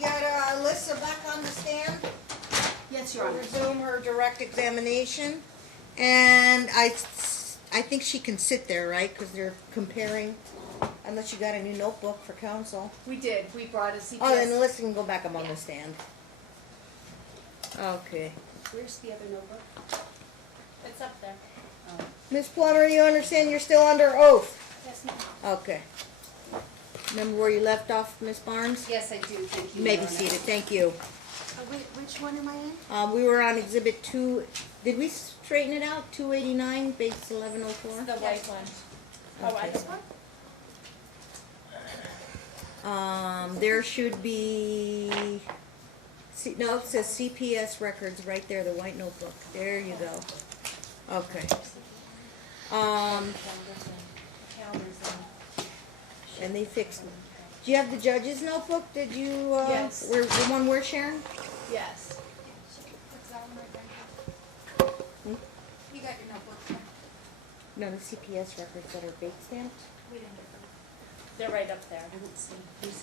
got Alyssa back on the stand. Yes, Your We'll Honor. resume her direct examination. And I think she can sit there, right? Because they're comparing, unless you got a new notebook for counsel. We did. We brought a CPS. Oh, then Alyssa can go back up on the stand. Okay. Where's the other notebook? It's up there. Oh. Ms. Plummer, you understand you're still under oath? Yes, ma'am. Okay. Remember where you left off, Ms. Barnes? Yes, I do. Thank you. You may Your be Honor. seated. Thank you. Which one am I in? We were on exhibit 2. Did we straighten it out? 289, base 1104? The white one. Oh, I this one? There should be, no, it says CPS records right there, the white notebook. There you go. Okay. And they fixed it. Do you have the judge's notebook? Did you, Yes. where, the one we're sharing? Yes. Hmm? You got your notebook. No, the CPS records that are bait stamped. We didn't get them. They're right up there. I don't see.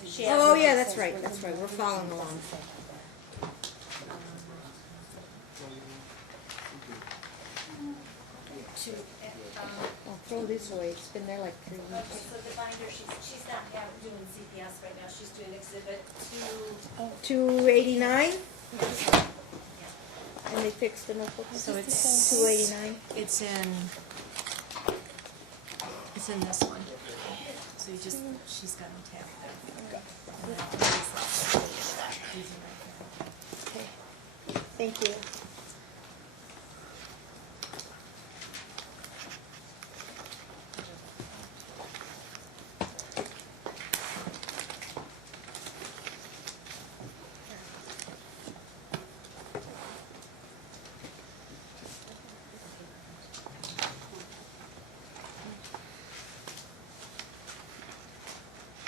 She Oh, has yeah, them. that's right, that's right. We're following along. Oh, throw this away. It's been there like 3 Okay, weeks. so the binder, she's not doing CPS right now, she's doing exhibit 2. 289? And they fixed the notebook? So it's 289? It's in this one. So you just she's got them tabbed there. Okay. Thank you.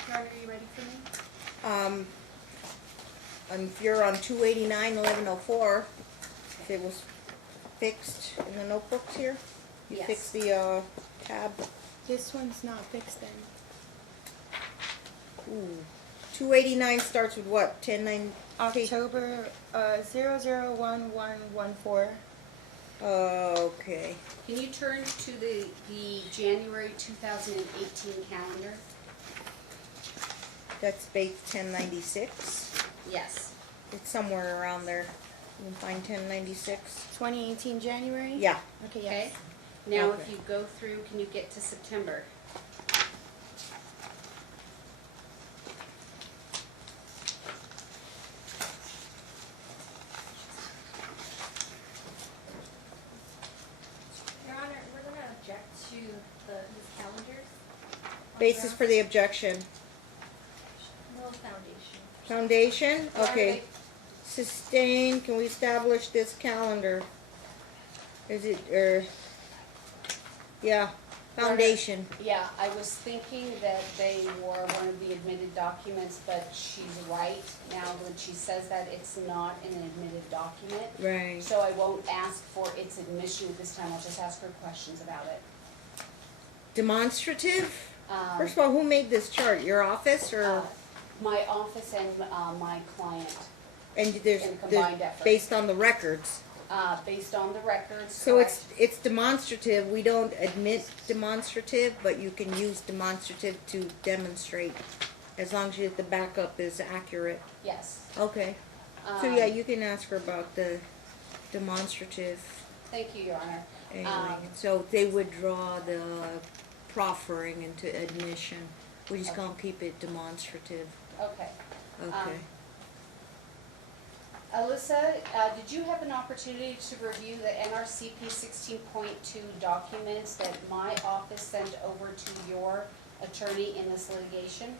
Your Honor, are you ready for me? And if you're on 289, 1104, if it was fixed in the notebooks here? You Yes. fixed the tab? This one's not fixed then. Ooh. 289 starts with what? 10-9? October 001114. Okay. Can you turn to the January 2018 calendar? That's base 1096. Yes. It's somewhere around there. You can find 1096. 2018 January? Yeah. Okay, Okay. yes. Now, Okay. if you go through, can you get to September? Your Honor, we're gonna object to these calendars. Basis for the objection. No foundation. Foundation? Why are Okay. Sustain, can we establish this calendar? Is it, yeah, foundation. Yeah, I was thinking that they were one of the admitted documents, but she's right. Now, when she says that, it's not an admitted document. Right. So I won't ask for its admission at this time, I'll just ask her questions about it. Demonstrative? Um, First of all, who made this chart? Your office or, My office and my client, and there's, in combined effort. based on the records? based on the records. So correct. it's demonstrative. We don't admit demonstrative, but you can use demonstrative to demonstrate as long as the backup is accurate. Yes. Okay. So yeah, you can ask her about the demonstrative. Thank you, Your Honor. Anyway, so they would draw the proffering into admission. We're just gonna keep it demonstrative. Okay. Okay. Alyssa, did you have an opportunity to review the NRCP 16.2 documents that my office sent over to your attorney in this litigation?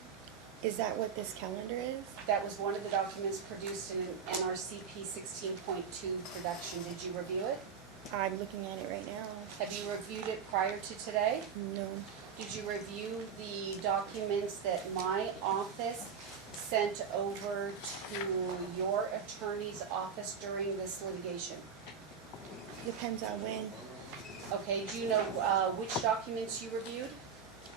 Is that what this calendar is? That was one of the documents produced in an NRCP 16.2 production. Did you review it? I'm looking at it right now. Have you reviewed it prior to today? No. Did you review the documents that my office sent over to your attorney's office during this litigation? Depends on when. Okay, do you know which documents you reviewed?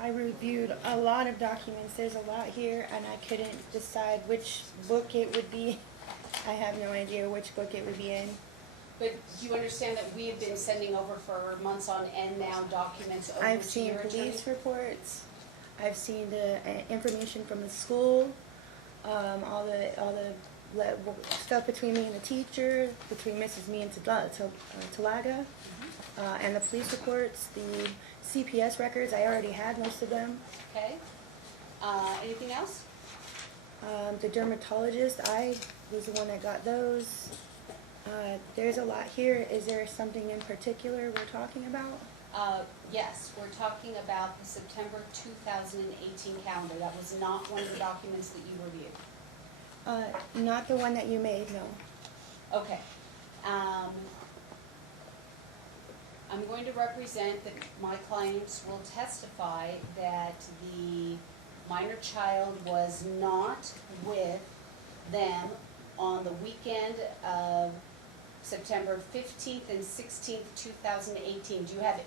I reviewed a lot of documents. There's a lot here, and I couldn't decide which book it would be. I have no idea which book it would be in. But do you understand that we have been sending over for months on end now documents over I've to seen your attorney? police reports. I've seen the information from the school, all the stuff between me and the teacher, between Mrs. Me and Talaga, and the police reports, the CPS records. I already had most of them. Okay. Anything else? The dermatologist, I was the one that got those. There's a lot here. Is there something in particular we're talking about? Yes, we're talking about the September 2018 calendar. That was not one of the documents that you reviewed. Not the one that you made, no. Okay. I'm going to represent that my clients will testify that the minor child was not with them on the weekend of September 15th and 16th, 2018. Do you have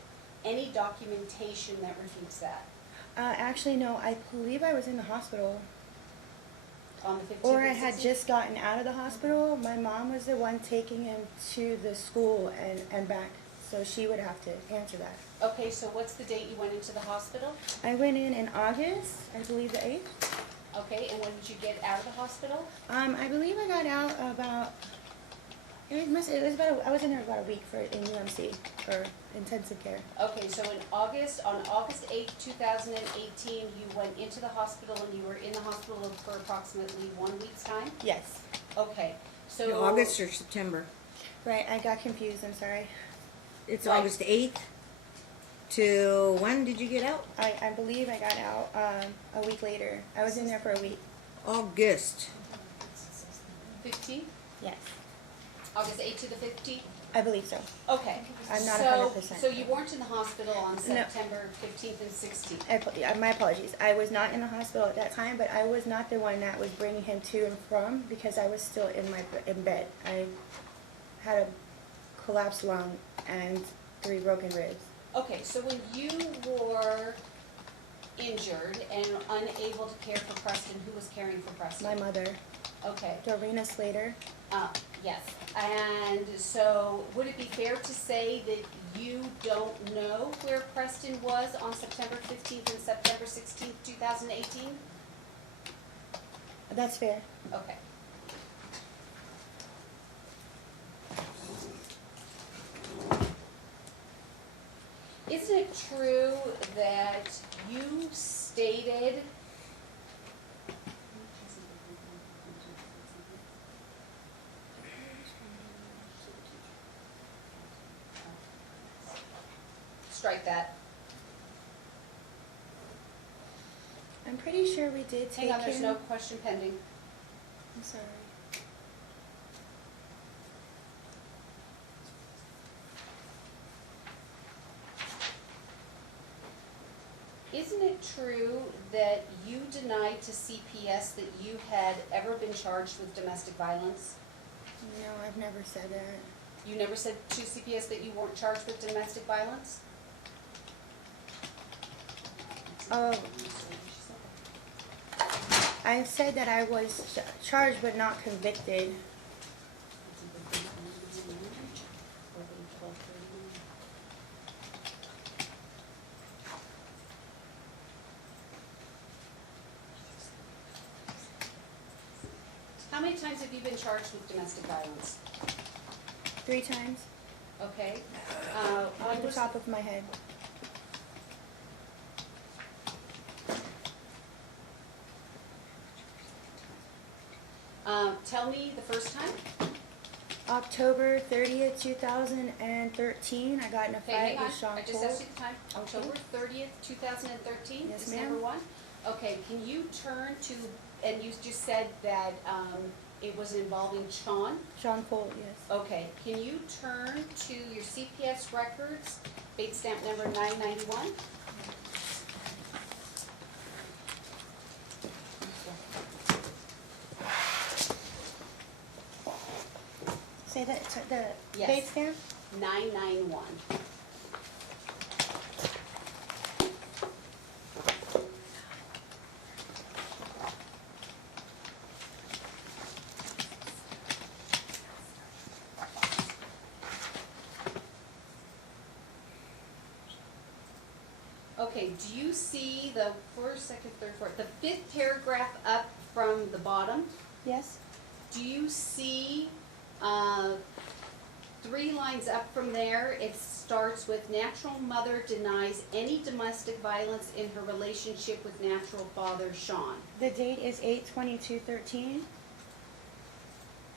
any documentation that refutes that? Actually, no. I believe I was in the hospital. On the 15th Or I and had 16th? just gotten out of the hospital. My mom was the one taking him to the school and back. So she would have to answer that. Okay, so what's the date you went into the hospital? I went in August, I believe the 8th. Okay, and when did you get out of the hospital? I believe I got out about, I was in there about a week in UMC for intensive care. Okay, so on August 8th, 2018, you went into the hospital and you were in the hospital for approximately 1 week's time? Yes. Okay, so. August or September? Right, I got confused, I'm sorry. It's Right. August 8th to when did you get out? I believe I got out a week later. I was in there for a week. August. 15th? Yes, August 8th to the 15th? I believe so. Okay. I'm not So- 100%. So you weren't in the hospital on No. September 15th and 16th? My apologies. I was not in the hospital at that time, but I was not the one that was bringing him to and from because I was still in bed. I had a collapsed lung and 3 broken ribs. Okay, so when you were injured and unable to care for Preston, who was caring for Preston? My mother, Okay, Dorena Slater. yes. And so would it be fair to say that you don't know where Preston was on September 15th and September 16th, 2018? That's fair. Okay. Isn't it true that you stated strike that. I'm pretty sure we did take Hang on, there's him. no question pending. I'm sorry. Isn't it true that you denied to CPS that you had ever been charged with domestic violence? No, I've never said that. You never said to CPS that you weren't charged with domestic violence? I said that I was charged but not convicted. How many times have you been charged with domestic violence? 3 times, Okay. off the top of my head. Tell me the first time. October 30th, 2013, I got in a Okay, fight hang on. with Sean I just Colt. asked you the time. October 30th, 2013 Yes, is ma'am. number 1. Okay, can you turn to, and you just said that it was involving Sean? Sean Colt, yes. Okay, can you turn to your CPS records, bait stamp number 991? Say that, the Yes. date stamp? 991. Okay, do you see the first, second, third, fourth, the fifth paragraph up from the bottom? Yes? Do you see, 3 lines up from there, it starts with natural mother denies any domestic violence in her relationship with natural father Sean. The date is 8/22/13.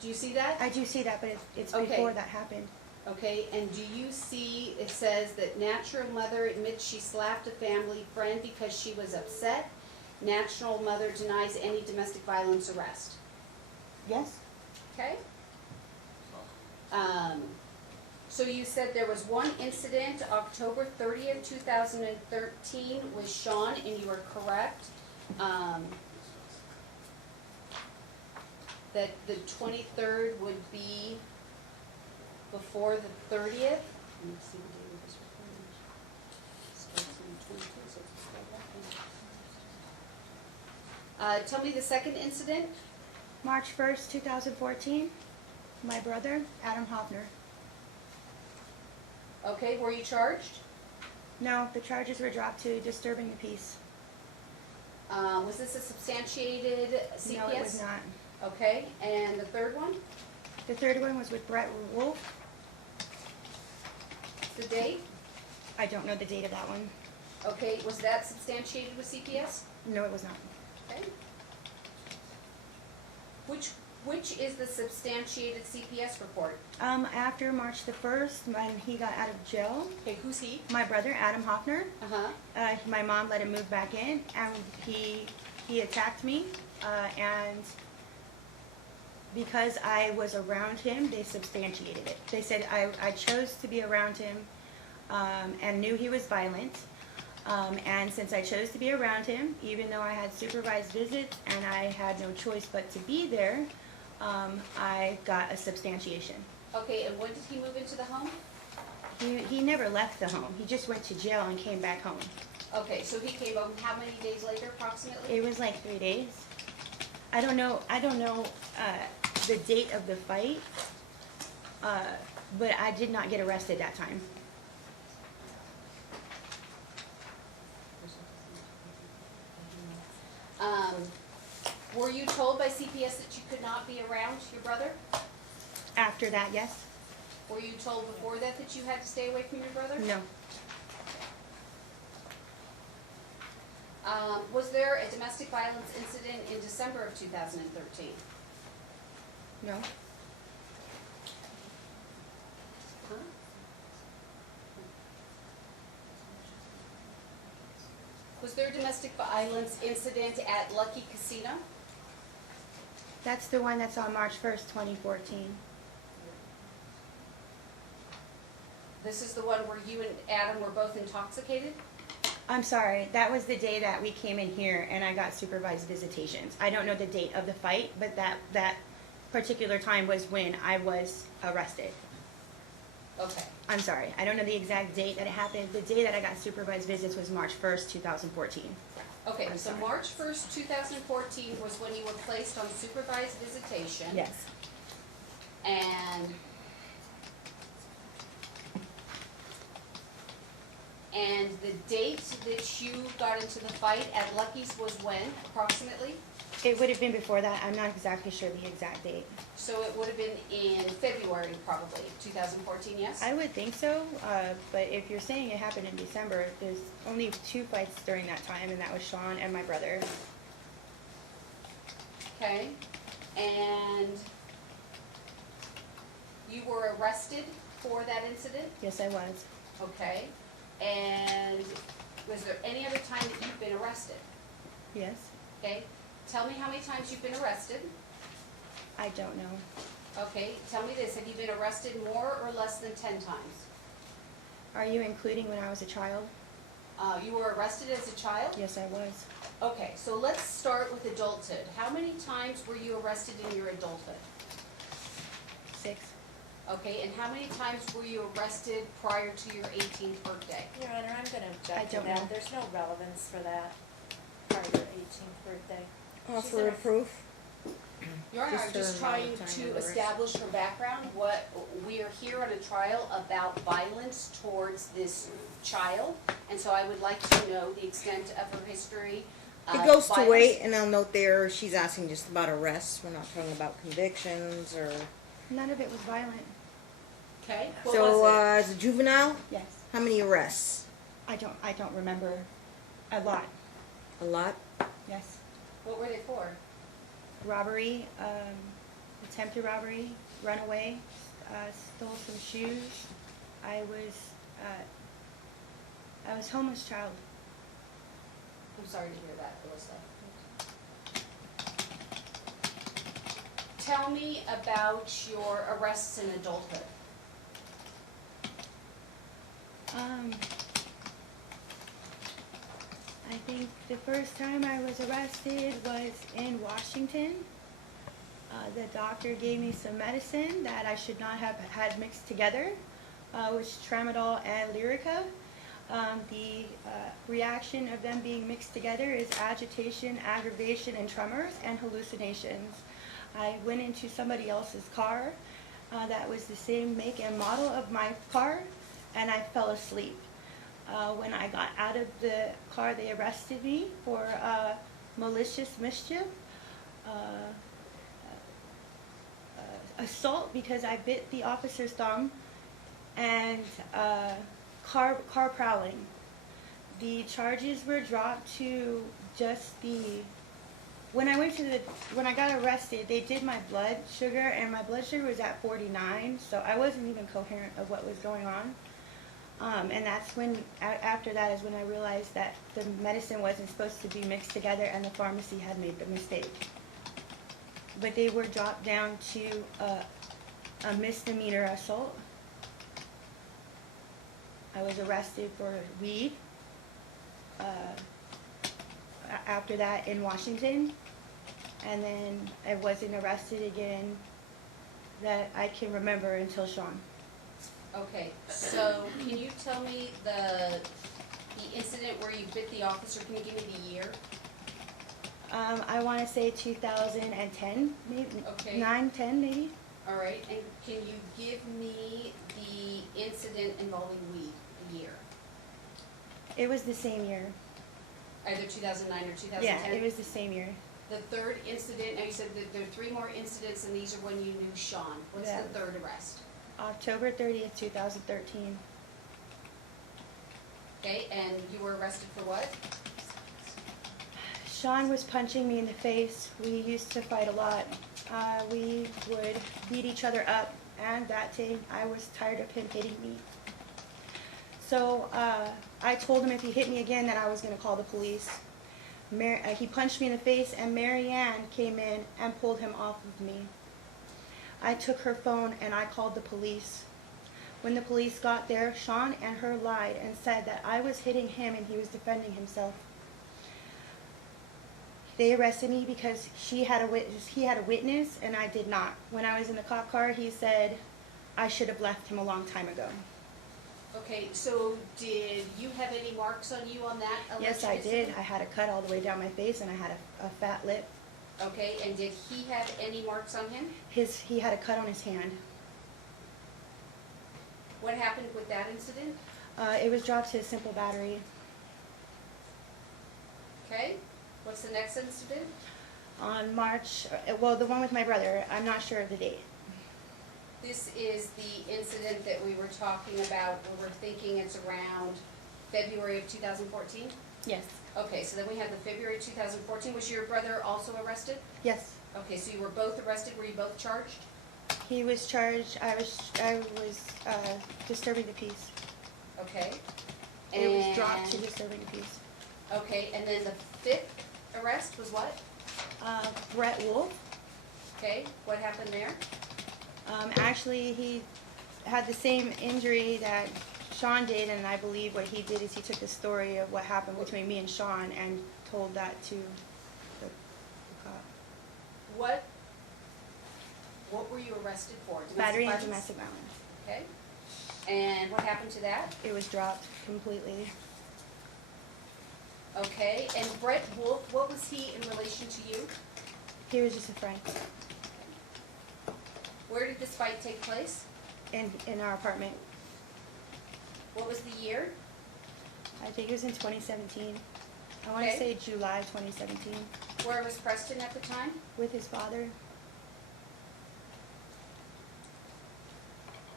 Do you see that? I do see that, but it's Okay. before that happened. Okay, and do you see, it says that natural mother admits she slapped a family friend because she was upset. Natural mother denies any domestic violence arrest. Yes? Okay? So you said there was one incident, October 30th, 2013 with Sean, and you were correct. That the 23rd would be before the 30th. Let me see the date of this recording. Starts on the 22nd, so it's before that. Tell me the second incident. March 1st, 2014. My brother, Adam Hoffner. Okay, were you charged? No, the charges were dropped to disturbing the peace. Was this a substantiated CPS? No, it was not. Okay, and the third one, The third one was with Brett Wolf. the date? I don't know the date of that one. Okay, was that substantiated with CPS? No, it was not. Okay. Which is the substantiated CPS report? After March the 1st, when he got out of jail, Okay, who's he? my brother, Adam Hoffner, Uh-huh. my mom let him move back in, and he attacked me, and because I was around him, they substantiated it. They said I chose to be around him, and knew he was violent, and since I chose to be around him, even though I had supervised visits and I had no choice but to be there, I got a substantiation. Okay, and when did he move into the home? He never left the home. He just went to jail and came back home. Okay, so he came home how many days later approximately? It was like 3 days. I don't know the date of the fight, but I did not get arrested that time. Were you told by CPS that you could not be around your brother? After that, yes? Were you told before that you had to stay away from your brother? No. Was there a domestic violence incident in December of 2013? No. Huh? Was there a domestic violence incident at Lucky Casino? That's the one that's on March 1st, 2014. This is the one where you and Adam were both intoxicated? I'm sorry, that was the day that we came in here and I got supervised visitations. I don't know the date of the fight, but that particular time was when I was arrested. Okay. I'm sorry, I don't know the exact date that it happened. The day that I got supervised visits was March 1st, 2014. Okay, I'm so sorry. March 1st, 2014 was when you were placed on supervised visitation. Yes. And the date that you got into the fight at Lucky's was when, approximately? It would have been before that. I'm not exactly sure the exact date. So it would have been in February, probably, 2014, yes? I would think so, but if you're saying it happened in December, there's only 2 fights during that time, and that was Sean and my brother. Okay, and you were arrested for that incident? Yes, I was. Okay, and was there any other time that you've been arrested? Yes. Okay, tell me how many times you've been arrested. I don't know. Okay, tell me this, have you been arrested more or less than 10 times? Are you including when I was a child? You were arrested as a child? Yes, I was. Okay, so let's start with adulthood. How many times were you arrested in your adulthood? 6. Okay, and how many times were you arrested prior to your 18th birthday? Your Honor, I'm gonna object to don't know. that. There's no relevance for that part of your 18th birthday. Offer of proof. Your Honor, I'm just Just her amount trying of time to in the race. establish her background. We are here on a trial about violence towards this child, and so I would like to know the extent of her history. It goes to violence. weight, and I'll note there, she's asking just about arrests. We're not talking about convictions or. None of it was violent. Okay, what So, was as a juvenile, Yes. how many arrests? I don't remember a lot. A lot? Yes. it? What were they for? Robbery, attempted robbery, runaway, stole some shoes. I was homeless child. I'm sorry to hear that, Alyssa. Tell me about your arrests in adulthood. I think the first time I was arrested was in Washington. The doctor gave me some medicine that I should not have had mixed together, which is tramadol and Lyrica. The reaction of them being mixed together is agitation, aggravation, and tremors, and hallucinations. I went into somebody else's car that was the same make and model of my car, and I fell asleep. When I got out of the car, they arrested me for malicious mischief, assault because I bit the officer's thumb, and car prowling. The charges were dropped to just the. When I got arrested, they did my blood sugar, and my blood sugar was at 49, so I wasn't even coherent of what was going on. And that's when, after that is when I realized that the medicine wasn't supposed to be mixed together and the pharmacy had made the mistake. But they were dropped down to a misdemeanor assault. I was arrested for weed. After that in Washington. And then I wasn't arrested again that I can remember until Sean. Okay, so can you tell me the incident where you bit the officer? Can you give me the year? I want to say 2010, maybe Okay. 9, 10 maybe. All right, and can you give me the incident involving weed, the year? It was the same year. Either 2009 or 2010? Yeah, it was the same year. The third incident, now you said that there are 3 more incidents, and these are when you knew Sean. What's Yeah. the third arrest? October 30th, 2013. Okay, and you were arrested for what? Sean was punching me in the face. We used to fight a lot. We would beat each other up, and that day I was tired of him hitting me. So I told him if he hit me again that I was going to call the police. He punched me in the face, and Marianne came in and pulled him off of me. I took her phone and I called the police. When the police got there, Sean and her lied and said that I was hitting him and he was defending himself. They arrested me because he had a witness and I did not. When I was in the cop car, he said I should have left him a long time ago. Okay, so did you have any marks on you on that alleged Yes, I did. incident? I had a cut all the way down my face and I had a fat lip. Okay, and did he have any marks on him? He had a cut on his hand. What happened with that incident? It was dropped to a simple battery. Okay, what's the next incident? On March, well, the one with my brother, I'm not sure of the date. This is the incident that we were talking about, where we're thinking it's around February of 2014? Yes. Okay, so then we have the February 2014. Was your brother also arrested? Yes. Okay, so you were both arrested. Were you both charged? He was charged, I was disturbing the peace. Okay. It was dropped to disturbing the peace. Okay, and then the fifth arrest was what? Brett Wolf, Okay, what happened there? actually he had the same injury that Sean did, and I believe what he did is he took the story of what happened between me and Sean and told that to the cop. What were you arrested for? Battery and violence? domestic violence. Okay. And what happened to that? It was dropped completely. Okay, and Brett Wolf, what was he in relation to you? He was just a friend Where did this fight take place? in our apartment. What was the year? I think it was in 2017. I want to Okay. say July 2017 Where was Preston at the time? with his father.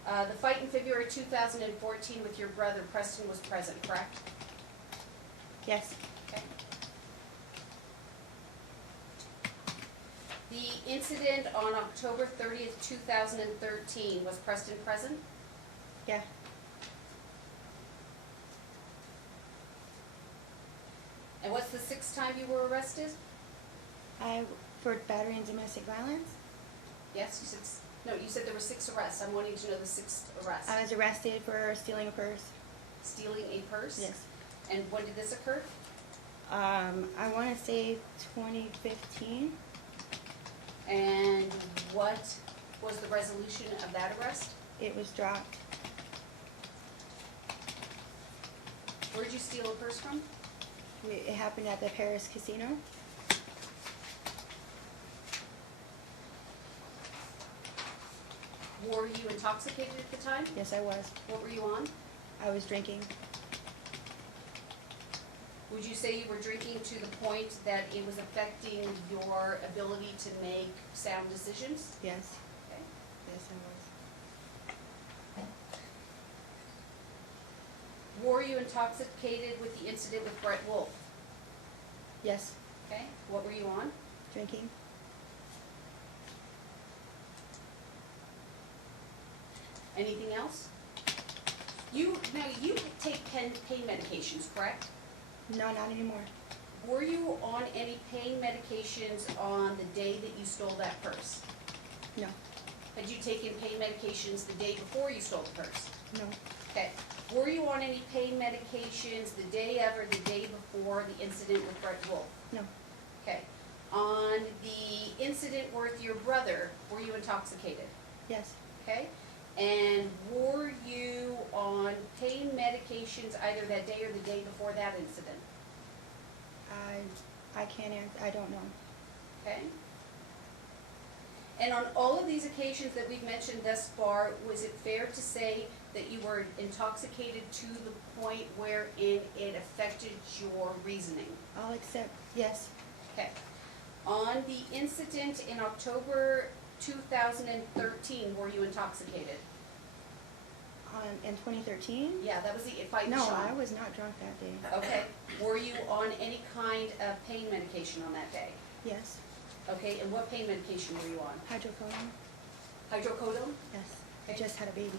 The fight in February 2014 with your brother Preston was present, correct? Yes. Okay. The incident on October 30th, 2013, was Preston present? Yeah. And what's the sixth time you were arrested? For battery and domestic violence. Yes, you said, no, you said there were 6 arrests. I'm wanting to know the 6th arrest. I was arrested for stealing a purse. Stealing a purse? Yes. And when did this occur? I want to say 2015. And what was the resolution of that arrest? It was dropped. Where did you steal a purse from? It happened at the Paris casino. Were you intoxicated at the time? Yes, I was. What were you on? I was drinking. Would you say you were drinking to the point that it was affecting your ability to make sound decisions? Yes. Okay. Yes, I was. Were you intoxicated with the incident with Brett Wolf? Yes. Okay. What were you on? Drinking. Anything else? You take pain medications, correct? No, not anymore. Were you on any pain medications on the day that you stole that purse? No. Had you taken pain medications the day before you stole the purse? No. Okay. Were you on any pain medications the day of or the day before the incident with Brett Wolf? No. Okay. On the incident with your brother, were you intoxicated? Yes. Okay. And were you on pain medications either that day or the day before that incident? I can't answer. I don't know. Okay. And on all of these occasions that we've mentioned thus far, was it fair to say that you were intoxicated to the point wherein it affected your reasoning? I'll accept. Yes. Okay. On the incident in October 2013, were you intoxicated? In 2013? Yeah, that was the fight with No, Sean. I was not drunk that day. Okay. Were you on any kind of pain medication on that day? Yes. Okay, and what pain medication were you on? Hydrocodone? Hydrocodone? Yes. I Okay. just had a baby.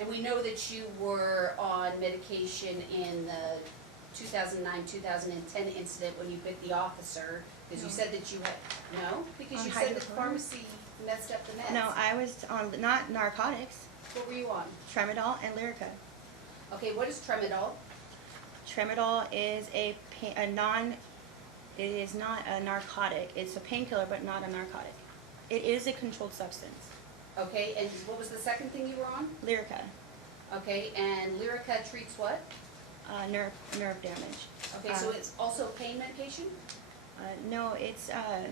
And we know that you were on medication in the 2009-2010 incident when you bit the officer, because you No. said that you had, no? Because On you said the hydrocodone? pharmacy messed up the meds. No, I was on not narcotics. What were you on? Tramadol and Lyrica. Okay, what is Tramadol? Tramadol is it is not a narcotic. It's a painkiller, but not a narcotic. It is a controlled substance. Okay, and what was the second thing you were on? Lyrica, Okay, and Lyrica treats what? nerve damage. Okay, so it's also pain medication? No, it's I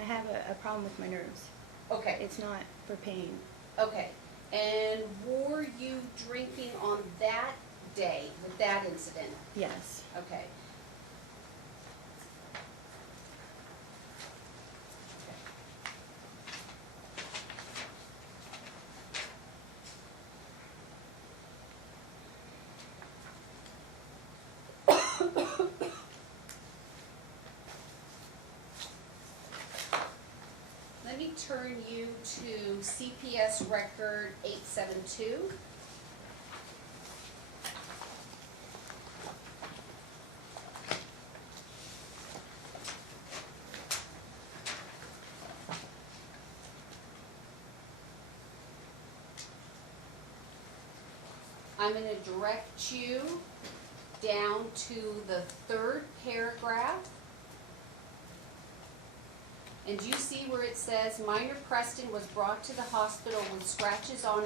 have a problem with my nerves. Okay, It's not for pain. okay. And were you drinking on that day with that incident? Yes. Okay. Let me turn you to CPS record 872. I'm going to direct you down to the third paragraph. And do you see where it says, minor Preston was brought to the hospital with scratches on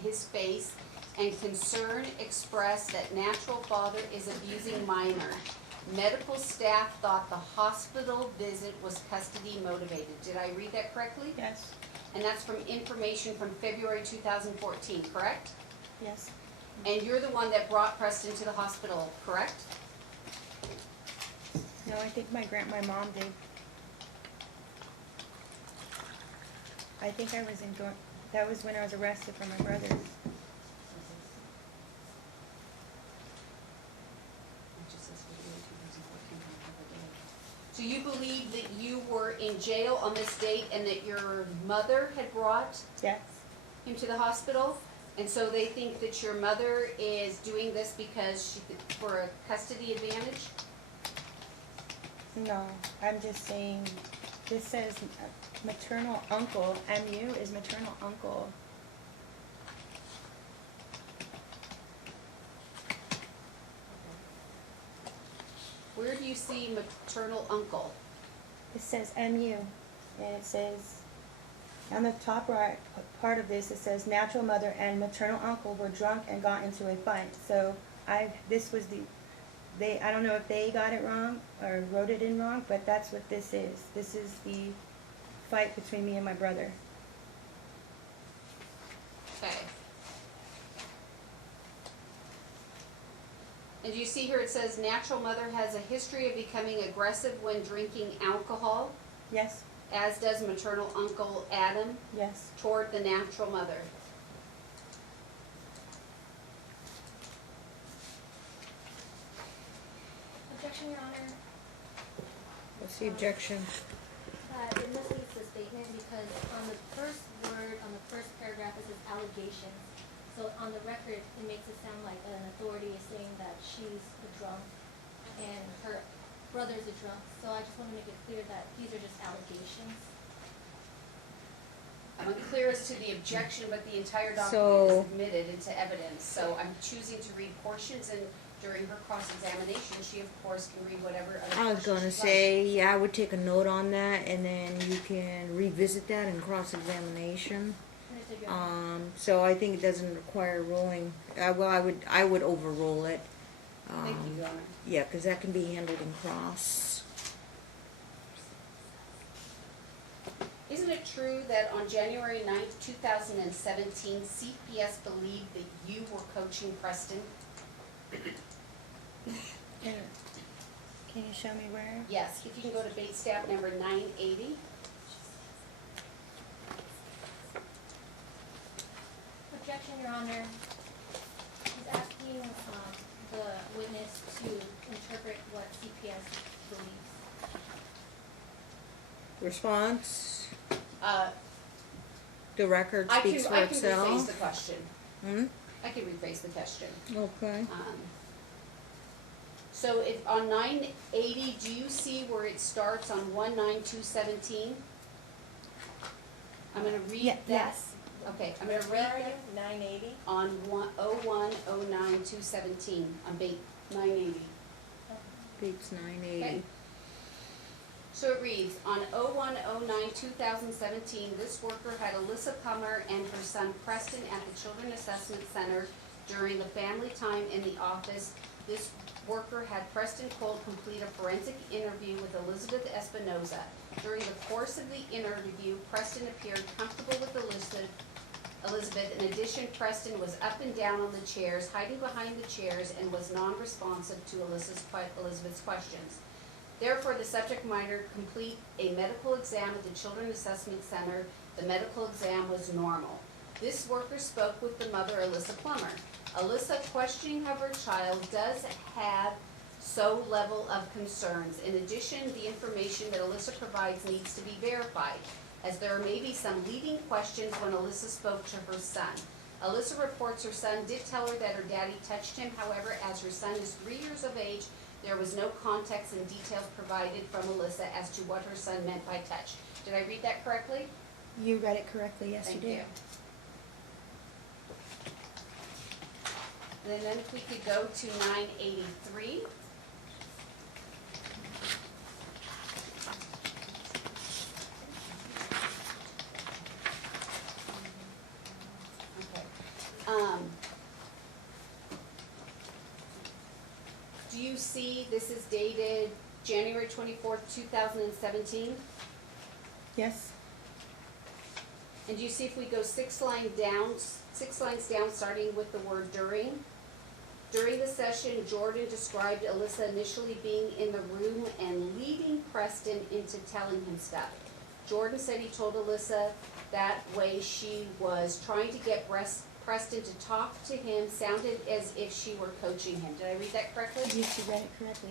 his face and concern expressed that natural father is abusing minor. Medical staff thought the hospital visit was custody motivated. Did I read that correctly? Yes. and that's from information from February 2014, correct? Yes. And you're the one that brought Preston to the hospital, correct? No, I think my mom did. I think I was that was when I was arrested for my brother. So you believe that you were in jail on this date and that your mother had brought Yes. him to the hospital? And so they think that your mother is doing this because for a custody advantage? No, I'm just saying, this says maternal uncle, MU is maternal uncle. Where do you see maternal uncle? It says MU, and it says, on the top right part of this, it says natural mother and maternal uncle were drunk and got into a fight. So this was I don't know if they got it wrong or wrote it in wrong, but that's what this is. This is the fight between me and my brother. Okay. And do you see here it says natural mother has a history of becoming aggressive when drinking alcohol, Yes, as does maternal uncle Adam yes. toward the natural mother. Objection, Your Honor. What's the objection? It misleads the statement because on the first word, on the first paragraph, it says allegations. So on the record, it makes it sound like an authority is saying that she's a drunk and her brother's a drunk. So I just want to make it clear that these are just allegations. I'm unclear as to the objection, but the entire document So- is admitted into evidence. So I'm choosing to read portions, and during her cross-examination, she of course can read whatever other I was portions gonna she'd like. say, yeah, I would take a note on that, and then you can revisit that in cross-examination. Understood, Your Honor. So I think it doesn't require ruling. Well, I would overrule it. Thank you, Your Honor. Yeah, because that can be handled in cross. Isn't it true that on January 9th, 2017, CPS believed that you were coaching Preston? Can you show me where? Yes, if you can go to bait stat number 980. Objection, Your Honor. He's asking the witness to interpret what CPS believes. Response? Uh, The record I speaks can for rephrase itself. the question. Hmm? I can rephrase the question. Okay. So if on 980, do you see where it starts on 19217? I'm gonna read that. Yes. Okay, I'm gonna Where are read you? 980? on 0109-217 on bait 980. Beats 980. Okay. So it reads, on 0109-2017, this worker had Alyssa Kummer and her son Preston at the Children Assessment Center during the family time in the office. This worker had Preston Colt complete a forensic interview with Elizabeth Espinoza. During the course of the interview, Preston appeared comfortable with Elizabeth. In addition, Preston was up and down on the chairs, hiding behind the chairs, and was non-responsive to Elizabeth's questions. Therefore, the subject matter complete a medical exam at the Children's Assessment Center. The medical exam was normal. This worker spoke with the mother, Alyssa Plummer. Alyssa, questioning of her child, does have so level of concerns. In addition, the information that Alyssa provides needs to be verified, as there may be some leading questions when Alyssa spoke to her son. Alyssa reports her son did tell her that her daddy touched him. However, as her son is 3 years of age, there was no context and details provided from Alyssa as to what her son meant by touch. Did I read that correctly? You read it correctly, yes, Thank you did. And then if we could go to 983. Okay. Do you see, this is dated January 24th, 2017? Yes, And you see if we go six lines down, starting with the word during. During the session, Jordan described Alyssa initially being in the room and leading Preston into telling him stuff. Jordan said he told Alyssa that way she was trying to get Preston to talk to him, sounded as if she were coaching him. Did I read that correctly? Yes, you read it correctly.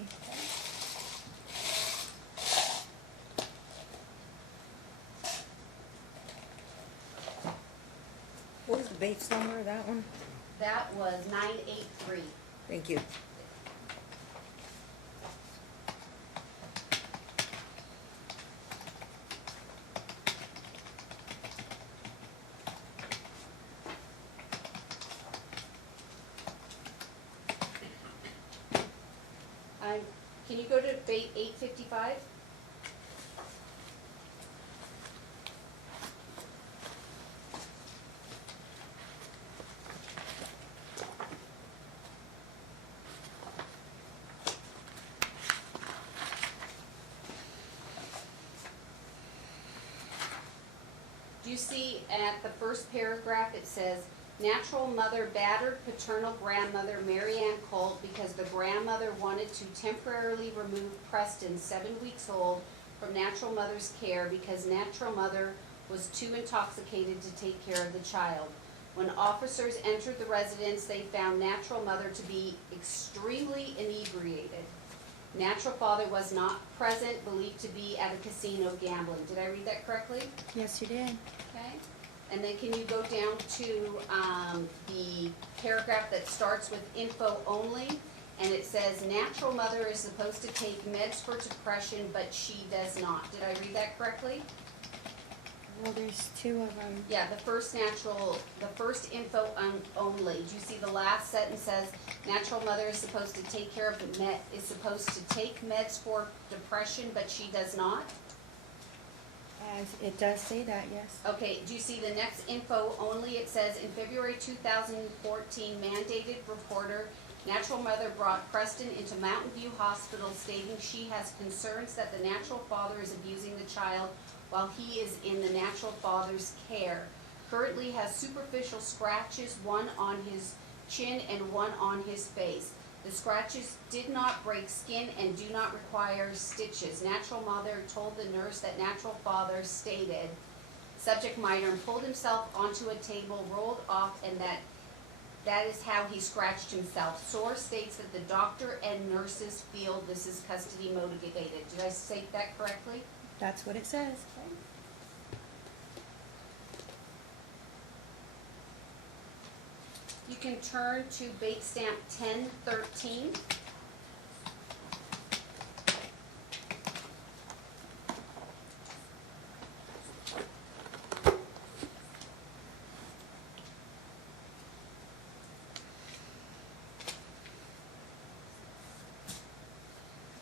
What was the Bates number of that one? That was 983. Thank you. Can you go to 855? Do you see at the first paragraph it says, natural mother battered paternal grandmother Mary Ann Colt because the grandmother wanted to temporarily remove Preston, 7 weeks old, from natural mother's care because natural mother was too intoxicated to take care of the child. When officers entered the residence, they found natural mother to be extremely inebriated. Natural father was not present, believed to be at a casino gambling. Did I read that correctly? Yes, you did. Okay. And then can you go down to the paragraph that starts with info only? And it says, natural mother is supposed to take meds for depression, but she does not. Did I read that correctly? Well, there's two of them. Yeah, the first info only. Do you see the last sentence says, natural mother is supposed to take care of is supposed to take meds for depression, but she does not? As it does say that, yes. Okay, do you see the next info only? It says, in February 2014, mandated reporter, natural mother brought Preston into Mountain View Hospital stating she has concerns that the natural father is abusing the child while he is in the natural father's care. Currently has superficial scratches, one on his chin and one on his face. The scratches did not break skin and do not require stitches. Natural mother told the nurse that natural father stated, subject minor, and pulled himself onto a table, rolled off, and that is how he scratched himself. Source states that the doctor and nurses feel this is custody motivated. Did I state that correctly? That's what it says. You can turn to bait stamp 1013.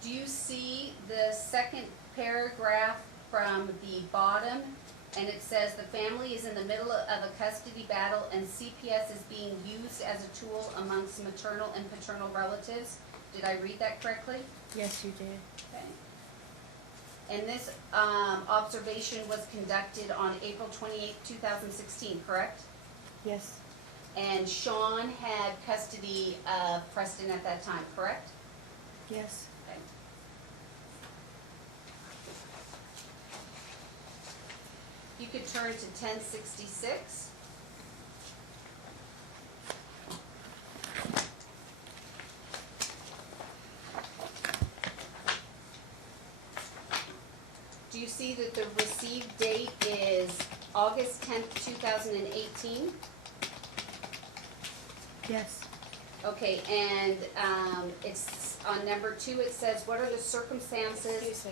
Do you see the second paragraph from the bottom? And it says the family is in the middle of a custody battle and CPS is being used as a tool amongst maternal and paternal relatives. Did I read that correctly? Yes, you did. Okay. And this observation was conducted on April 28, 2016, correct? Yes. And Sean had custody of Preston at that time, correct? Yes. Okay. You could turn to 1066. Do you see that the received date is August 10th, 2018? Yes. Okay, and it's on number 2, it says, what are the circumstances? Excuse me,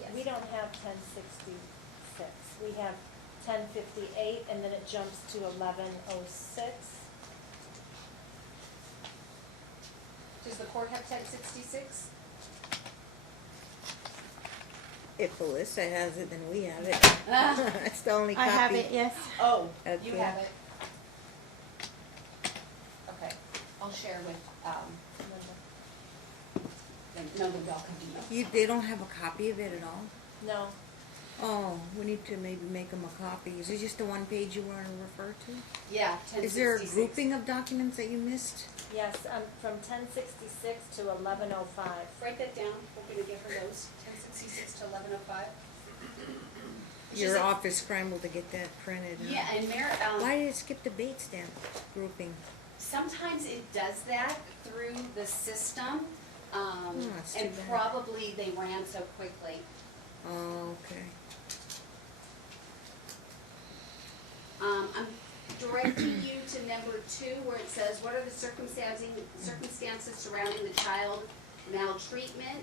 Yes. we don't have 1066, we have 1058, and then it jumps to 1106. Does the court have 1066? If Alyssa has it, then we have it. Ah. That's the only copy. I have it, yes. Oh, you Okay. have it. Okay, I'll share with, no, the dog can do that. They don't have a copy of it at all? No, Oh, we need to maybe make them a copy. Is it just the one page you want to refer to? Yeah, 1066. Is there a grouping of documents that you missed? Yes, from 1066 to 1105. Write that down, we're gonna give her those, 1066 to 1105. Your office scrambled to get that printed. Huh? Yeah, and Why did it skip the bait stamp grouping? sometimes it does that through the system, that's too and bad. probably they ran so quickly. Oh, okay. I'm directing you to number 2 where it says, what are the circumstances surrounding the child maltreatment?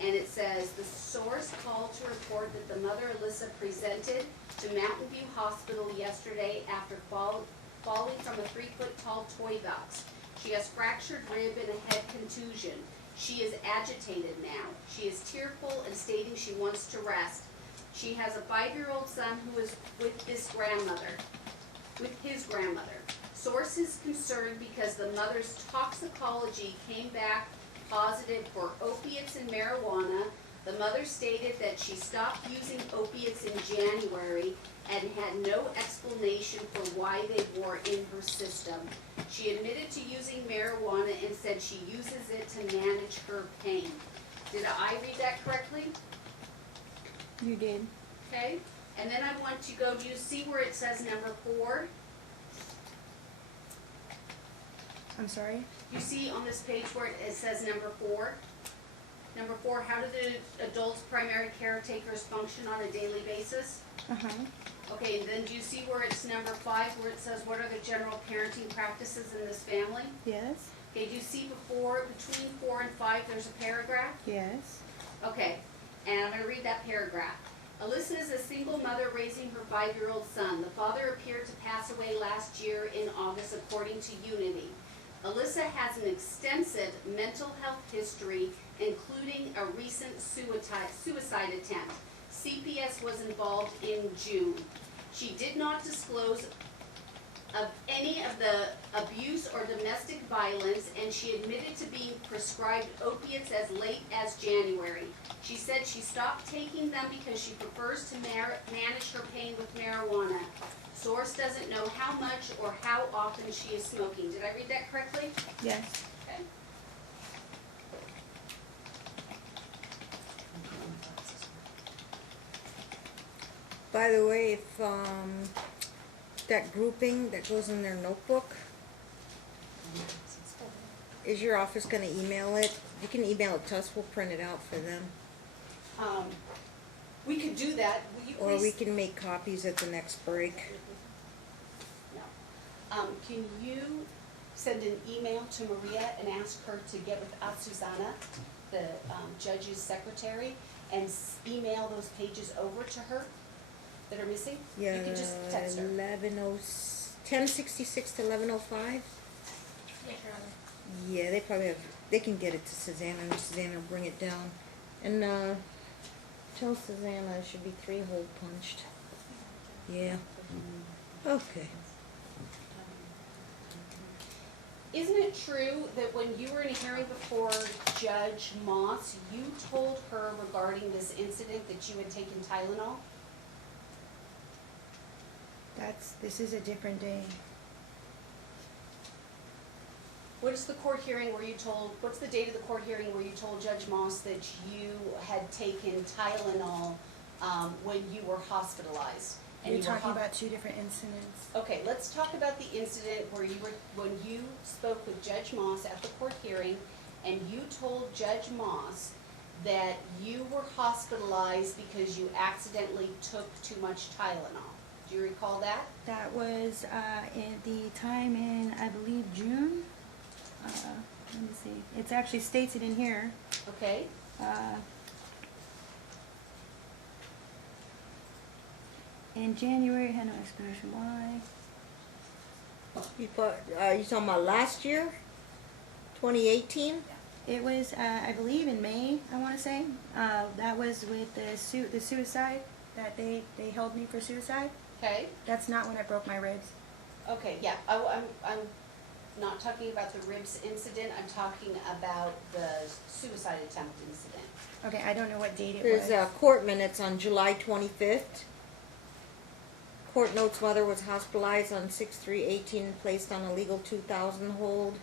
And it says, the source called to report that the mother, Alyssa, presented to Mountain View Hospital yesterday after falling from a 3-foot-tall toy box. She has fractured rib and a head contusion. She is agitated now. She is tearful and stating she wants to rest. She has a 5-year-old son who is with his grandmother. Source is concerned because the mother's toxicology came back positive for opiates and marijuana. The mother stated that she stopped using opiates in January and had no explanation for why they were in her system. She admitted to using marijuana and said she uses it to manage her pain. Did I read that correctly? You did. Okay, and then I want to go, do you see where it says number 4? I'm sorry? You see on this page where it says number 4? Number 4, how do the adults' primary caretakers function on a daily basis? Uh-huh. Okay, and then do you see where it's number 5, where it says, what are the general parenting practices in this family? Yes. Okay, do you see between 4 and 5, there's a paragraph? Yes. Okay, and I'm gonna read that paragraph. Alyssa is a single mother raising her 5-year-old son. The father appeared to pass away last year in August, according to Unity. Alyssa has an extensive mental health history, including a recent suicide attempt. CPS was involved in June. She did not disclose of any of the abuse or domestic violence, and she admitted to being prescribed opiates as late as January. She said she stopped taking them because she prefers to manage her pain with marijuana. Source doesn't know how much or how often she is smoking. Did I read that correctly? Yes. Okay. By the way, if that grouping that goes in their notebook, is your office going to email it? You can email it to us. We'll print it out for them. We could do that. Will you Or we please? can make copies at the next break. No. Can you send an email to Maria and ask her to get with Susanna, the judge's secretary, and email those pages over to her that are missing? Yeah, You can just text her. 1066 to 1105. Yes, Your Honor. Yeah, they probably have. They can get it to Susanna, and Susanna will bring it down. And tell Susanna it should be 3-hole punched. Yeah. Okay. Isn't it true that when you were in a hearing before Judge Moss, you told her regarding this incident that you had taken Tylenol? This is a different day. What's the court hearing where you told, what's the date of the court hearing where you told Judge Moss that you had taken Tylenol when you were hospitalized? And You're you were talking hos- about 2 different incidents. Okay, let's talk about the incident where when you spoke with Judge Moss at the court hearing, and you told Judge Moss that you were hospitalized because you accidentally took too much Tylenol. Do you recall that? That was in the time in, I believe, June. Let me see. It actually states it in here. Okay, In January, I had no explanation why. You talking about last year? 2018? It was, I believe, in May. I want to say that was with the suicide that they held me for suicide. okay, That's not when I broke my ribs. okay, yeah, I'm not talking about the ribs incident, I'm talking about the suicide attempt incident. Okay, I don't know what date it There's was. court minutes on July 25th. Court notes mother was hospitalized on 6/3/18 and placed on a legal 2000 hold.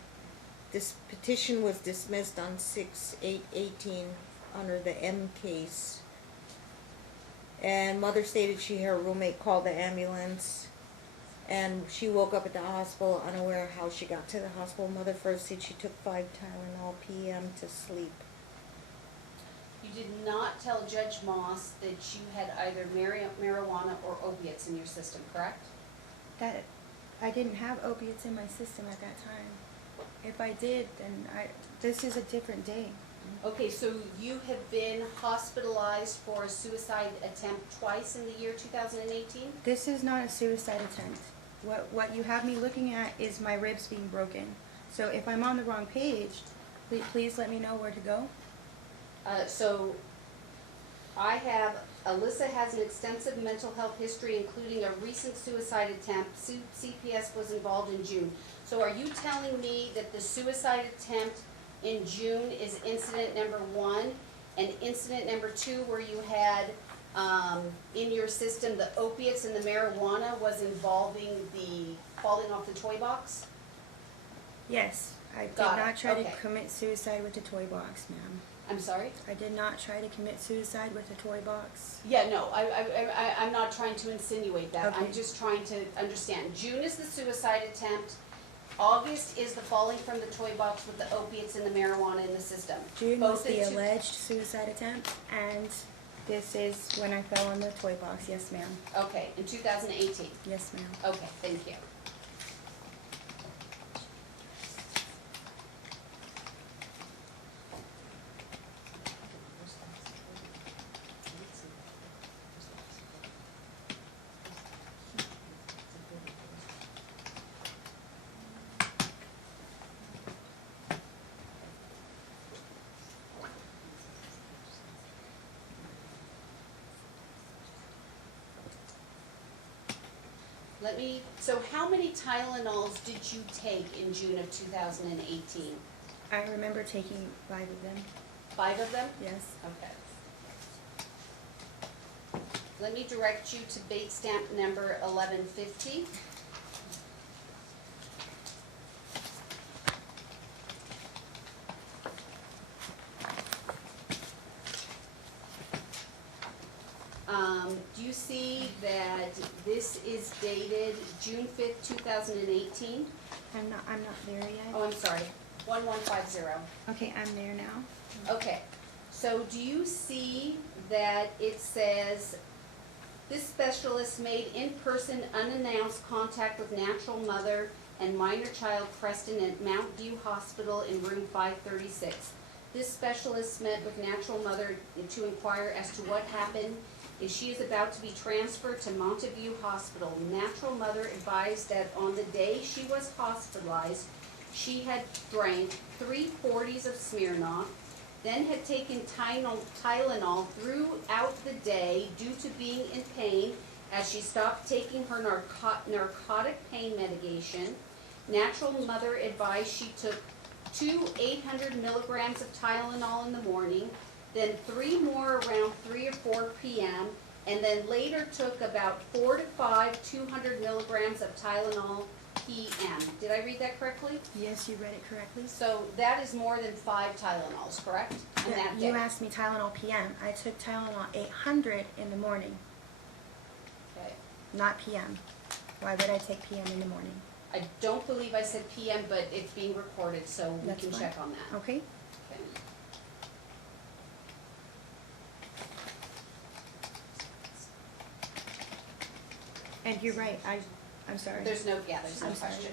This petition was dismissed on 6/8/18 under the M case. And mother stated she her roommate called the ambulance, and she woke up at the hospital unaware how she got to the hospital. Mother first said she took 5 Tylenol PM to sleep. You did not tell Judge Moss that you had either marijuana or opiates in your system, correct? That I didn't have opiates in my system at that time. If I did, then this is a different day. Okay, so you have been hospitalized for a suicide attempt twice in the year 2018? This is not a suicide attempt. What you have me looking at is my ribs being broken. So if I'm on the wrong page, please let me know where to go. So I have, Alyssa has an extensive mental health history, including a recent suicide attempt. CPS was involved in June. So are you telling me that the suicide attempt in June is incident number 1, and incident number 2 where you had in your system the opiates and the marijuana was involving the falling off the toy box? Yes, I did Got it, not try to okay. commit suicide with the toy box, ma'am. I'm sorry? I did not try to commit suicide with the toy box. Yeah, no, I'm not trying to insinuate that. I'm Okay. just trying to understand. June is the suicide attempt. August is the falling from the toy box with the opiates and the marijuana in the system. June was Both the the two- alleged suicide attempt, and this is when I fell on the toy box. Yes, ma'am. Okay, in 2018. Yes, ma'am. Okay, thank you. So how many Tylenols did you take in June of 2018? I remember taking 5 of them. 5 of them? Yes. Okay. Let me direct you to bait stamp number 1150. Do you see that this is dated June 5th, 2018? I'm not there yet. Oh, I'm sorry, 1150. Okay, I'm there now. Okay, so do you see that it says, this specialist made in-person unannounced contact with natural mother and minor child Preston at Mount View Hospital in room 536. This specialist met with natural mother to inquire as to what happened is she is about to be transferred to Montague Hospital. Natural mother advised that on the day she was hospitalized, she had drank 3 40s of Smirnoff, then had taken Tylenol throughout the day due to being in pain as she stopped taking her narcotic pain medication. Natural mother advised she took 2 800 milligrams of Tylenol in the morning, then 3 more around 3 or 4 p.m., and then later took about 4 to 5 200 milligrams of Tylenol p.m. Did I read that correctly? Yes, you read it correctly. So that is more than 5 Tylenols, correct? On that day? You asked me Tylenol PM. I took Tylenol 800 in the morning, Okay. not PM. Why would I take PM in the morning? I don't believe I said p.m., but it's being recorded, so we That's can fine. check on that. Okay. Okay. And you're right. I'm sorry. There's no I'm sorry. question.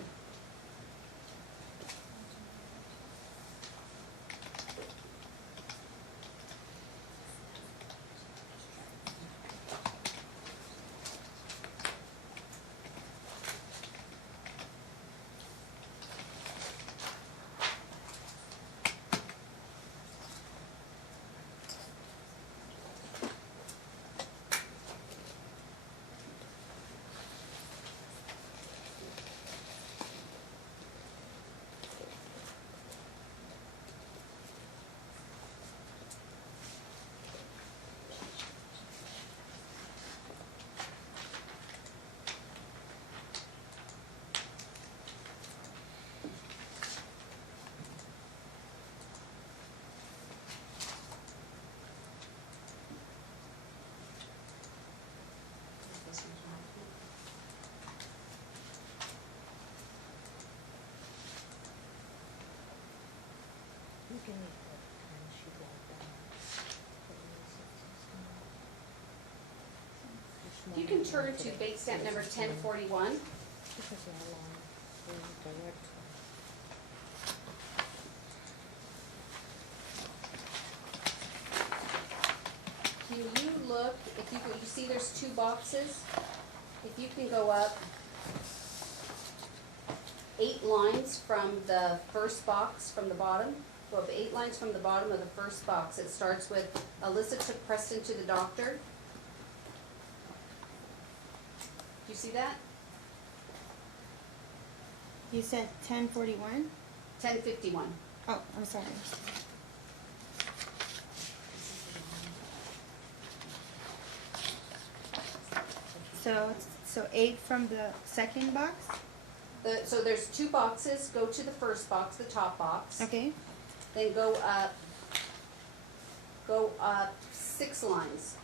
If you can turn to bait stamp number 1041. Can you look, if you see there's two boxes? If you can go up 8 lines from the first box from the bottom, go up 8 lines from the bottom of the first box. It starts with Alyssa took Preston to the doctor. Do you see that? You said 1041? 1051. Oh, I'm sorry. So 8 from the second box? So there's 2 boxes. Go to the first box, the top box. Okay. Then go up 6 lines.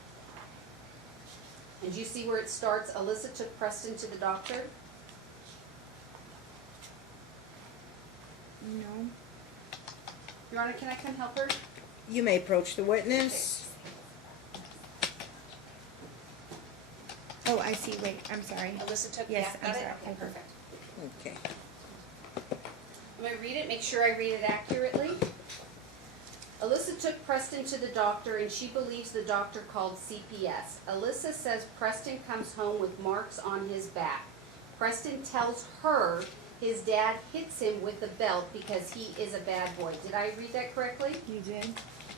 And do you see where it starts? Alyssa took Preston to the doctor. No. Your Honor, can I come help her? You may approach the witness. Oh, I see. Wait, I'm sorry. Alyssa took, Yes, yeah, I'm got it? sorry. Okay, perfect. Okay. I'm gonna read it, make sure I read it accurately. Alyssa took Preston to the doctor and she believes the doctor called CPS. Alyssa says Preston comes home with marks on his back. Preston tells her his dad hits him with a belt because he is a bad boy. Did I read that correctly? You did?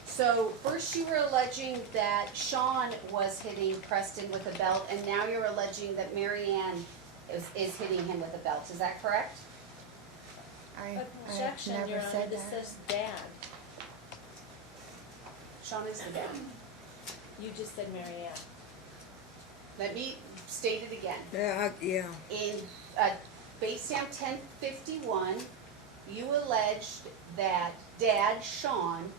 So first you were alleging that Sean was hitting Preston with a belt, and now you're alleging that Mary Ann is hitting him with a belt. Is that correct? I Objection, Your never Honor, said this that. says dad. Sean is the dad. You just said Mary Ann. Let me state it again. Yeah. In base stamp 1051, you alleged that Dad, Sean,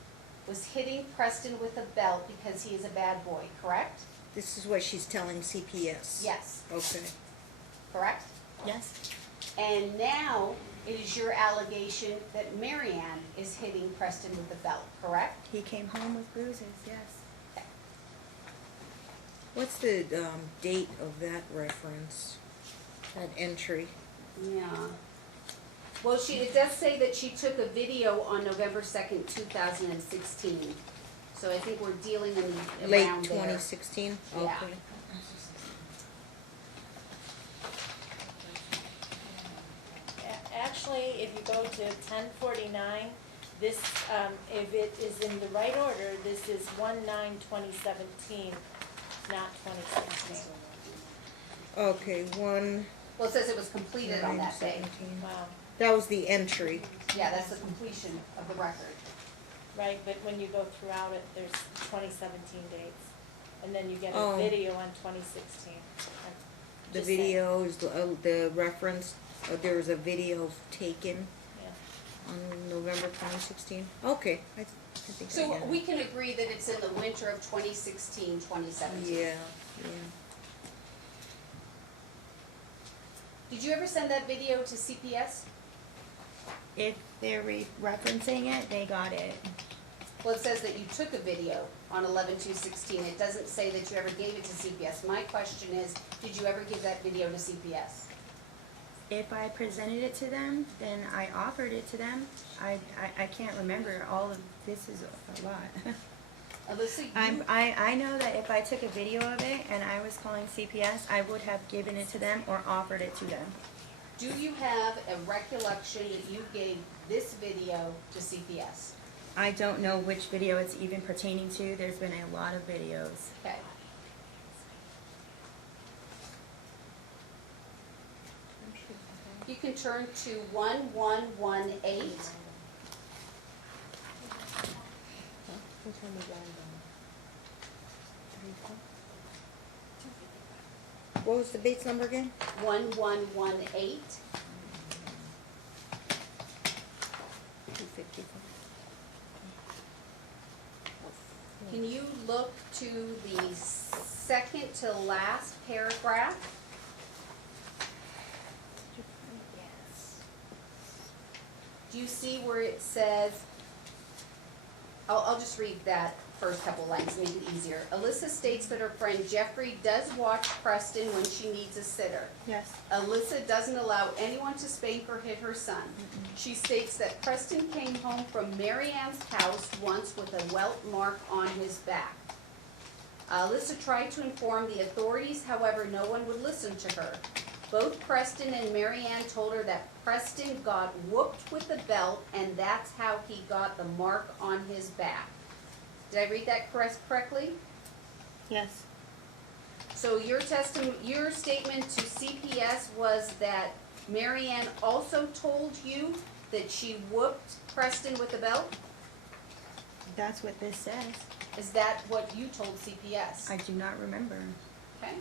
was hitting Preston with a belt because he is a bad boy, correct? This is what she's telling CPS. Yes, Okay. correct? Yes. And now it is your allegation that Mary Ann is hitting Preston with a belt, correct? He came home with bruises, yes. What's the date of that reference? That entry? Yeah. Well, it does say that she took a video on November 2nd, 2016. So I think we're dealing in Late around there. 2016? Yeah. Okay. Actually, if you go to 1049, this, if it is in the right order, this is 1/9/2017, not 2016. Okay, 1, Well, it says it was completed on that day. 17. Wow, That was the entry. Yeah, that's the completion of the record. right, but when you go throughout it, there's 2017 dates, and then you get Oh. a video on 2016. The Just saying. video is the reference. There was a video taken Yeah. on November 2016. Okay, I think I So get it. we can agree that it's in the winter of 2016, 2017. Yeah, yeah. Did you ever send that video to CPS? If they're referencing it, they got it. Well, it says that you took a video on 11/2/16. It doesn't say that you ever gave it to CPS. My question is, did you ever give that video to CPS? If I presented it to them, then I offered it to them. I can't remember. All of this is a lot. Alyssa, I know that if I took a video of it and I was calling CPS, I would have given it to them or offered it to them. do you have a recollection that you gave this video to CPS? I don't know which video it's even pertaining to. There's been a lot of videos. Okay. You can turn to 1118. What was the base number again? 1118. 255. Can you look to the second to last paragraph? Yes. Do you see where it says, I'll just read that first couple lines, make it easier. Alyssa states that her friend Jeffrey does watch Preston when she needs a sitter. Yes. Alyssa doesn't allow anyone to spank or hit her son. She states that Preston came home from Mary Ann's house once with a welt mark on his back. Alyssa tried to inform the authorities, however, no one would listen to her. Both Preston and Mary Ann told her that Preston got whooped with a belt and that's how he got the mark on his back. Did I read that correctly? Yes. So your statement to CPS was that Mary Ann also told you that she whooped Preston with a belt? That's what this says. Is that what you told CPS? I do not remember. Okay.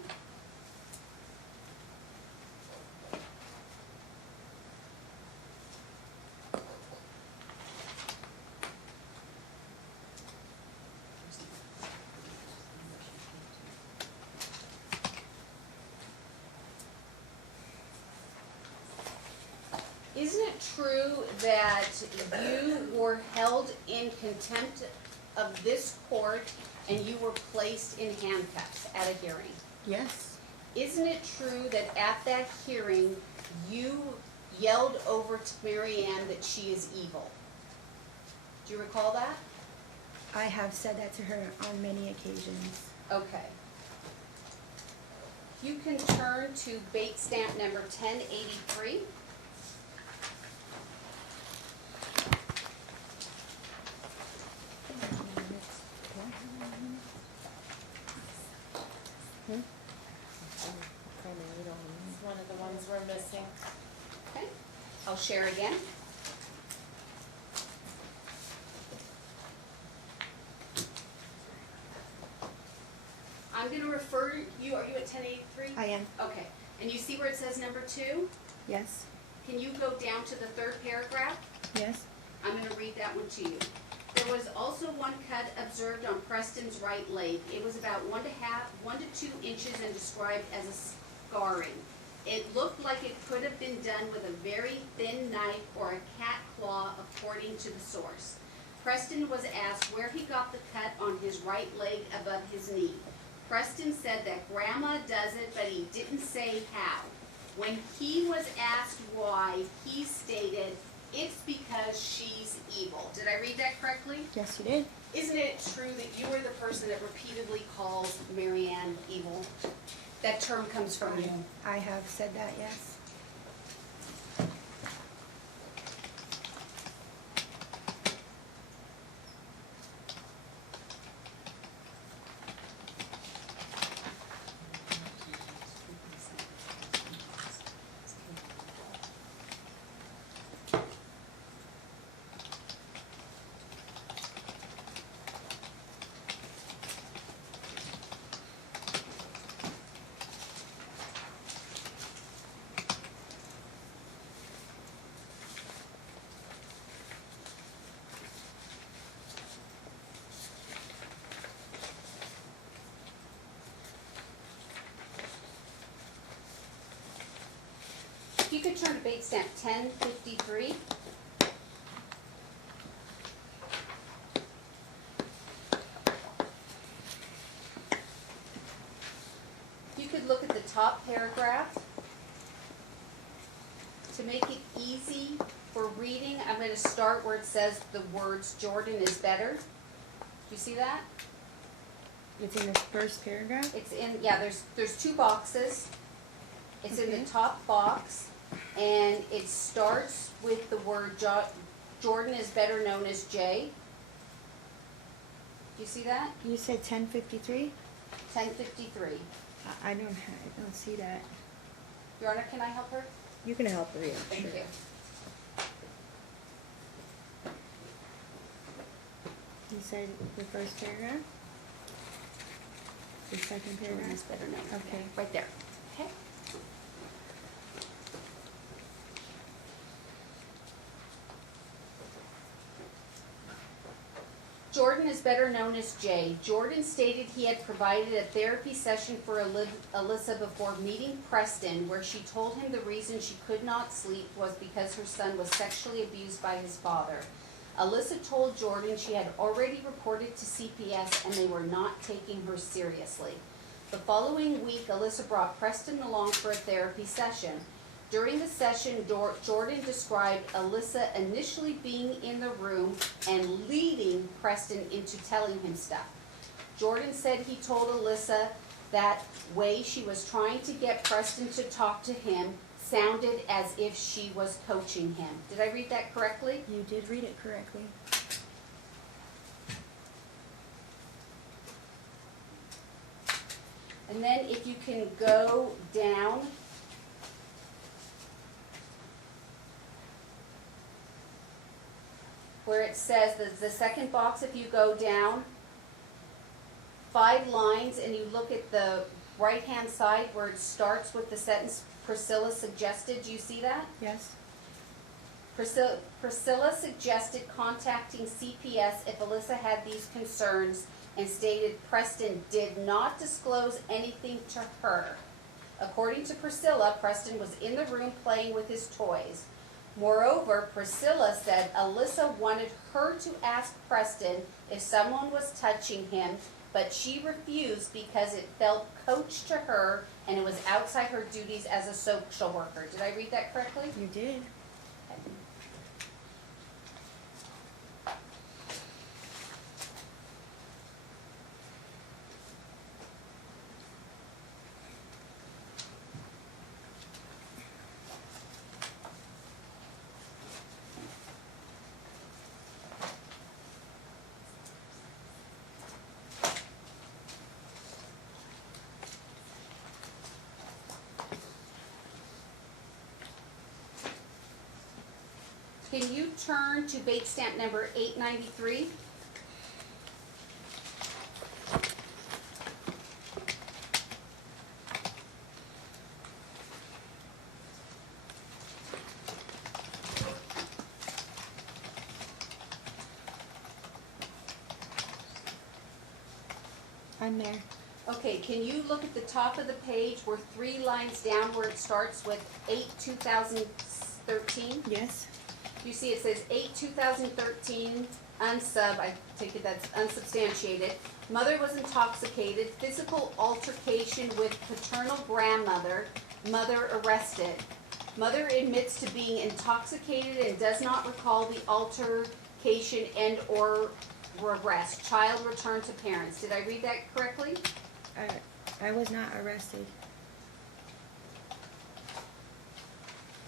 Isn't it true that you were held in contempt of this court and you were placed in handcuffs at a hearing? Yes. Isn't it true that at that hearing, you yelled over to Mary Ann that she is evil? Do you recall that? I have said that to her on many occasions. Okay. You can turn to bait stamp number 1083. It's one of the ones we're missing. Okay. I'll share again. I'm going to refer you, are you at 1083? I am. Okay. And you see where it says number 2? Yes. Can you go down to the third paragraph? Yes. I'm going to read that one to you. There was also one cut observed on Preston's right leg. It was about 1 to 2 inches and described as a scarring. It looked like it could have been done with a very thin knife or a cat claw, according to the source. Preston was asked where he got the cut on his right leg above his knee. Preston said that Grandma does it, but he didn't say how. When he was asked why, he stated, "It's because she's evil." Did I read that correctly? Yes, you did. Isn't it true that you were the person that repeatedly calls Mary Ann evil? That term comes from you. I have said that, yes. If you could turn to bait stamp 1053. You could look at the top paragraph. To make it easy for reading, I'm going to start where it says the words "Jordan is better." Do you see that? It's in this first paragraph? It's in, yeah, there's 2 boxes. It's in Okay. the top box, and it starts with the word Jordan is better known as J. Do you see that? You said 1053? 1053. I don't see that. Your Honor, can I help her? You can help her, yeah. Thank sure. you. You said the first paragraph? The second Jordan paragraph? is better known as Okay. Right there. Okay. Jordan is better known as Jay. Jordan stated he had provided a therapy session for Alyssa before meeting Preston, where she told him the reason she could not sleep was because her son was sexually abused by his father. Alyssa told Jordan she had already reported to CPS and they were not taking her seriously. The following week, Alyssa brought Preston along for a therapy session. During the session, Jordan described Alyssa initially being in the room and leading Preston into telling him stuff. Jordan said he told Alyssa that way she was trying to get Preston to talk to him sounded as if she was coaching him. Did I read that correctly? You did read it correctly. And then if you can go down where it says, the second box, if you go down 5 lines and you look at the right-hand side where it starts with the sentence Priscilla suggested, do you see that? Yes. Priscilla suggested contacting CPS if Alyssa had these concerns and stated Preston did not disclose anything to her. According to Priscilla, Preston was in the room playing with his toys. Moreover, Priscilla said Alyssa wanted her to ask Preston if someone was touching him, but she refused because it felt coached to her and it was outside her duties as a social worker. Did I read that correctly? You did. Can you turn to bait stamp number 893? I'm there. Okay, can you look at the top of the page where 3 lines down where it starts with 8/2013? Yes. You see it says 8/2013, unsub, I take it that's unsubstantiated. Mother was intoxicated, physical altercation with paternal grandmother, mother arrested. Mother admits to being intoxicated and does not recall the altercation and or arrest. Child returned to parents. Did I read that correctly? I was not arrested.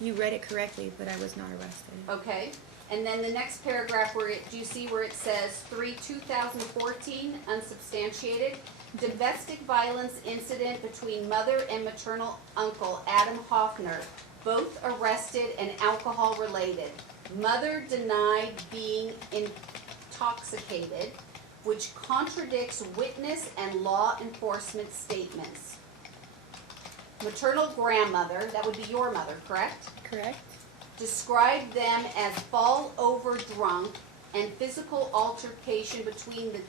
You read it correctly, but I was not arrested. Okay, and then the next paragraph where it, do you see where it says 3/2014, unsubstantiated? Domestic violence incident between mother and maternal uncle, Adam Hoffner, both arrested and alcohol related. Mother denied being intoxicated, which contradicts witness and law enforcement statements. Maternal grandmother, that would be your mother, correct? Correct? Described them as fall over drunk and physical altercation between the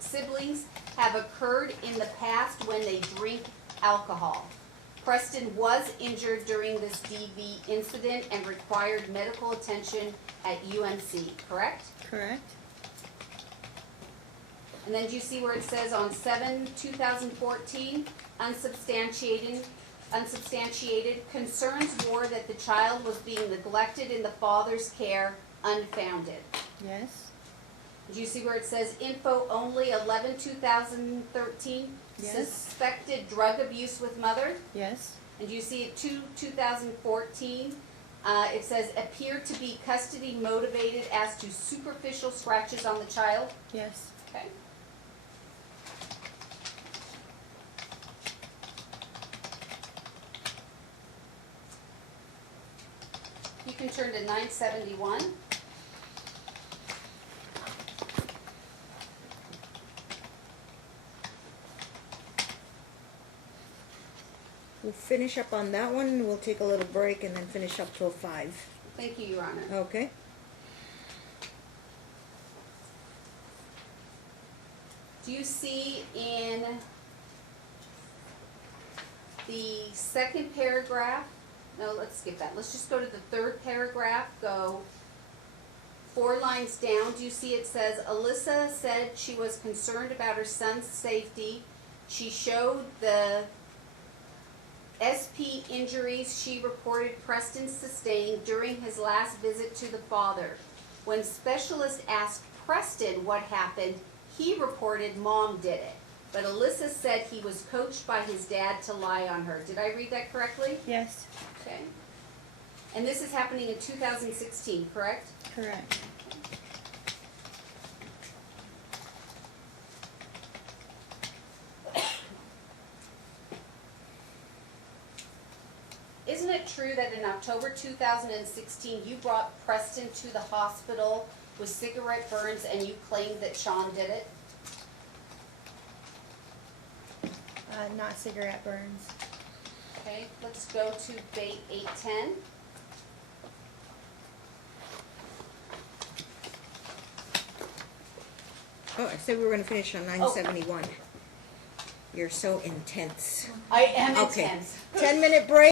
siblings have occurred in the past when they drink alcohol. Preston was injured during this DV incident and required medical attention at UNC, correct? Correct? And then do you see where it says on 7/2014, unsubstantiated concerns were that the child was being neglected in the father's care, unfounded. Yes. Do you see where it says info only 11/2013? Yes. Suspected drug abuse with mother? Yes. And you see it 2/2014, it says appear to be custody motivated as to superficial scratches on the child? Yes. Okay. You can turn to 971. We'll finish up on that one, we'll take a little break and then finish up till 5. Thank you, Your Honor. Okay? Do you see in the second paragraph, no, let's skip that. Let's just go to the third paragraph, go 4 lines down, do you see it says, Alyssa said she was concerned about her son's safety. She showed the SP injuries she reported Preston sustained during his last visit to the father. When specialists asked Preston what happened, he reported mom did it. But Alyssa said he was coached by his dad to lie on her. Did I read that correctly? Yes, Okay. And this is happening in 2016, correct? correct. Isn't it true that in October 2016, you brought Preston to the hospital with cigarette burns and you claimed that Sean did it? Not cigarette burns. Okay, let's go to bait 810. Oh, I said we were gonna finish on 971. You're so intense. I am Okay. intense. 10-minute break.